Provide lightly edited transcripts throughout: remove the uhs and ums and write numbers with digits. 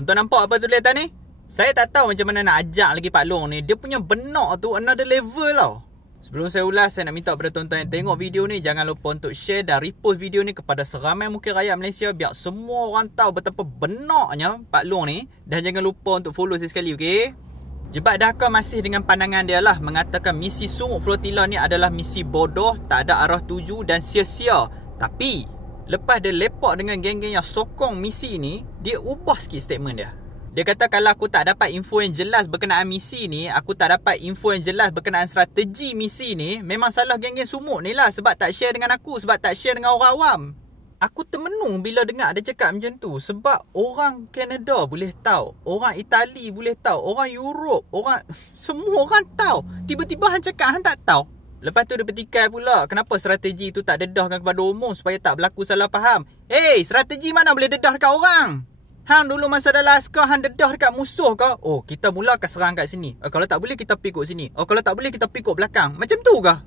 Tonton nampak apa tulis atas ni? Saya tak tahu macam mana nak ajak lagi Pak Long ni. Dia punya benak tu another level tau. Sebelum saya ulas, saya nak minta kepada tuan-tuan yang tengok video ni, jangan lupa untuk share dan repost video ni kepada seramai mungkin rakyat Malaysia, biar semua orang tahu betapa benaknya Pak Long ni. Dan jangan lupa untuk follow saya sekali, okey? Jebat Dhaka masih dengan pandangan dia lah, mengatakan misi Sumuk Flotilla ni adalah misi bodoh, tak ada arah tuju dan sia-sia. Tapi lepas dia lepak dengan geng-geng yang sokong misi ni, dia ubah sikit statement dia. Dia kata kalau aku tak dapat info yang jelas berkenaan misi ni, aku tak dapat info yang jelas berkenaan strategi misi ni, memang salah geng-geng Sumuk ni lah sebab tak share dengan aku, sebab tak share dengan orang awam. Aku termenung bila dengar dia cakap macam tu. Sebab orang Kanada boleh tahu, orang Itali boleh tahu, orang Europe, semua orang tahu. Tiba-tiba hang cakap hang tak tahu. Lepas tu dia bertikai pula, kenapa strategi tu tak dedahkan kepada umum supaya tak berlaku salah faham. Strategi mana boleh dedah dekat orang? Hang dulu masa dalam askar, hang dedah dekat musuh kau. Oh, kita mula akan serang kat sini. Kalau tak boleh, kita pergi kot sini. Kalau tak boleh, kita pergi kot belakang. Macam tu kah?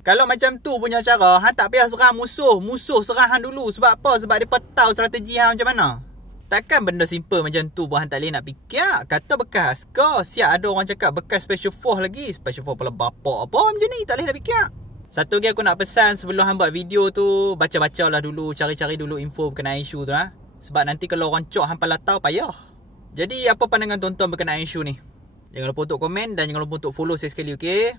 Kalau macam tu punya cara, hang tak payah serang musuh. Musuh serang hang dulu. Sebab apa? Sebab dia tahu strategi hang macam mana. Takkan benda simple macam tu pun hang tak boleh nak fikir. Kata bekas askar, siap ada orang cakap bekas Special Force lagi. Special Force pula bapak apa macam ni, tak boleh nak fikir. Satu lagi aku nak pesan sebelum hang buat video tu, baca-bacalah dulu, cari-cari dulu info berkenaan isu tu lah. Sebab nanti kalau orang cok hang pala tahu, payah. Jadi apa pandangan tuan-tuan berkenaan isu ni? Jangan lupa untuk komen dan jangan lupa untuk follow saya sekali, okey?